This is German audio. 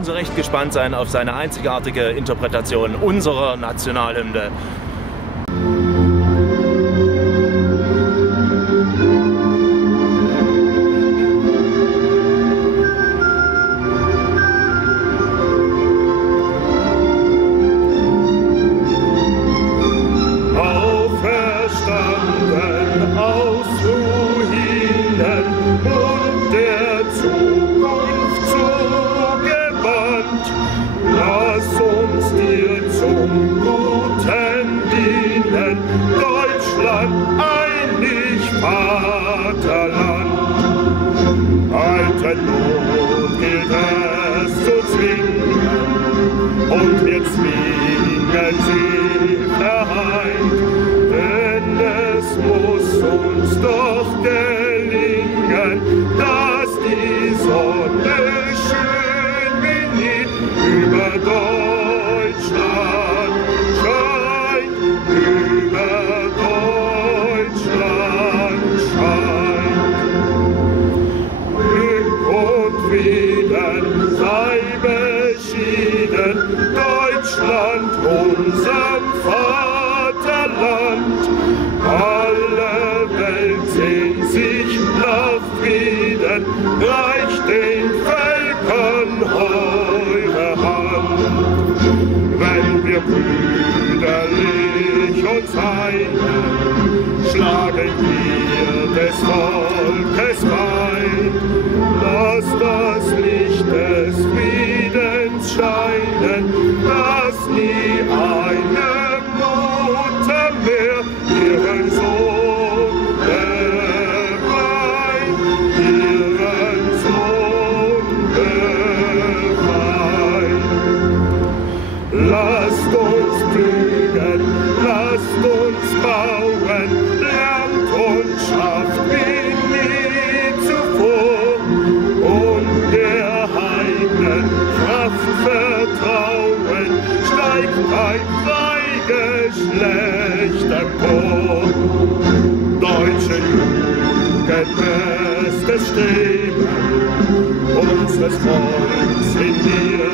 dürfen Sie recht gespannt sein auf seine einzigartige Interpretation unserer Nationalhymne. Not gilt es zu zwingen, und wir zwingen sie vereint, denn es muss uns doch gelingen, dass die Sonne schön wie nie über Deutschland scheint, über Deutschland scheint. Frieden sei beschieden, Deutschland, unserem Vaterland. Alle Welt sehnt sich nach Frieden, reicht den Völkern eure Hand. Wenn wir brüderlich uns einen, schlagen wir des Volkes Feind. Lass das Licht des Friedens scheinen, dass nie eine Mutter mehr ihren Sohn befreit, ihren Sohn befreit. Lasst uns pflegen, lasst uns bauen, Land und Schaft wie nie zuvor, und der Heiden Kraft vertrauen, steigt ein Freigeschlecht empor. Deutsche Jugend, bestes Streben unseres Volks in dir